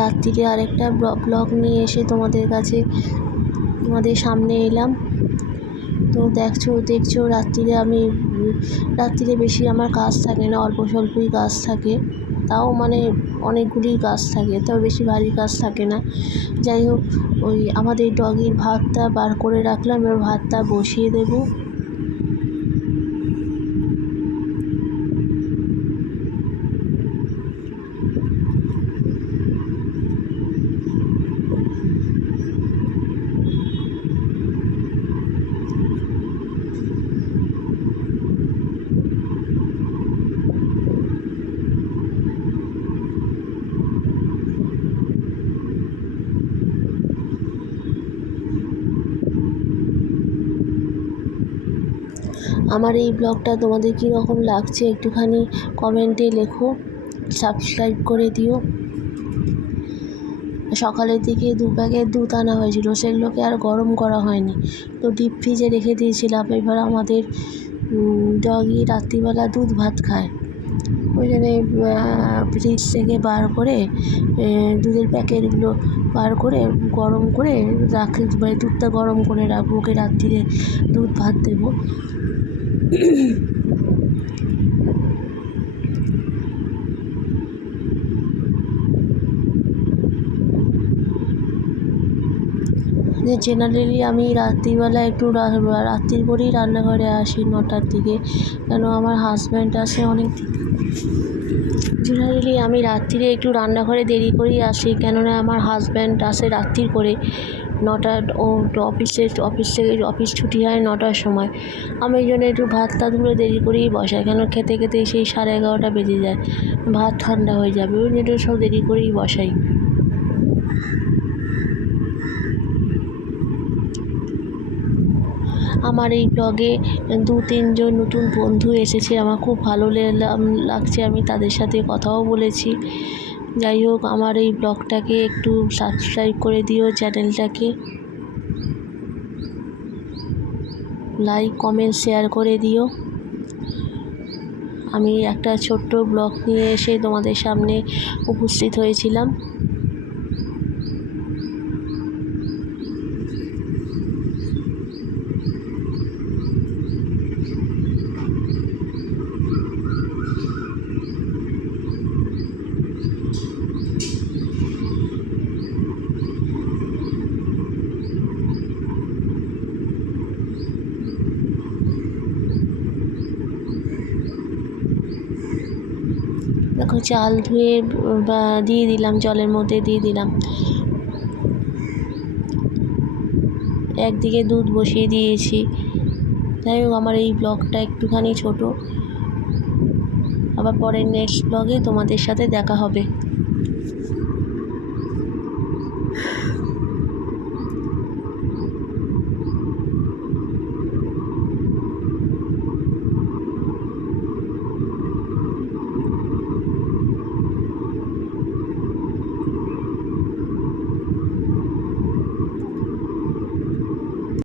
রাত্রিরে আরেকটা ব্লগ নিয়ে এসে তোমাদের কাছে তোমাদের সামনে এলাম। তো দেখছো রাত্রিরে বেশি আমার কাজ থাকে না, অল্প স্বল্পই কাজ থাকে, তাও মানে অনেকগুলি কাজ থাকে, তাও বেশি ভারী কাজ থাকে না। যাই হোক, ওই আমাদের ডগির ভাতটা বার করে রাখলাম, এবার ভাতটা বসিয়ে দেবো। আমার এই ব্লগটা তোমাদের কীরকম লাগছে একটুখানি কমেন্টে লেখো, সাবস্ক্রাইব করে দিও। সকালের দিকে 2 প্যাকেট দুধ আনা হয়েছিল, সেগুলোকে আর গরম করা হয়নি, তো ডিপ ফ্রিজে রেখে দিয়েছিলাম। এবার আমাদের ডগি রাত্রিবেলা দুধ ভাত খায়, ওই জন্যে ফ্রিজ থেকে বার করে দুধের প্যাকেটগুলো বার করে গরম করে রাখি, মানে দুধটা গরম করে রাখবো, ওকে রাত্রিরে দুধ ভাত দেবো। জেনারেলি আমি রাত্রিবেলা একটু রাত্রির পরেই রান্নাঘরে আসি 9টার দিকে, কেন আমার হাজব্যান্ড আসে অনেক। জেনারেলি আমি রাত্রিরে একটু রান্নাঘরে দেরি করেই আসি, কেননা আমার হাজব্যান্ড আসে রাত্রির করে 9টা, ও অফিস ছুটি হয় 9টার সময়। আমি এই জন্য একটু ভাত টাতগুলো দেরি করেই বসাই, কেন খেতে খেতে সেই 11:30টা বেজে যায়, ভাত ঠান্ডা হয়ে যাবে, ওই জন্য সব দেরি করেই বসাই। আমার এই ব্লগে 2-3 জন নতুন বন্ধু এসেছে, আমার খুব ভালো লাগছে, আমি তাদের সাথে কথাও বলেছি। যাই হোক, আমার এই ব্লগটাকে একটু সাবস্ক্রাইব করে দিও, চ্যানেলটাকে লাইক কমেন্ট শেয়ার করে দিও। আমি একটা ছোট্ট ব্লগ নিয়ে এসে তোমাদের সামনে উপস্থিত হয়েছিলাম। দেখো, চাল ধুয়ে দিয়ে দিলাম, জলের মধ্যে দিয়ে দিলাম। একদিকে দুধ বসিয়ে দিয়েছি। যাই হোক, আমার এই ব্লগটা একটুখানি ছোট, আবার পরের নেক্সট ব্লগে তোমাদের সাথে দেখা হবে।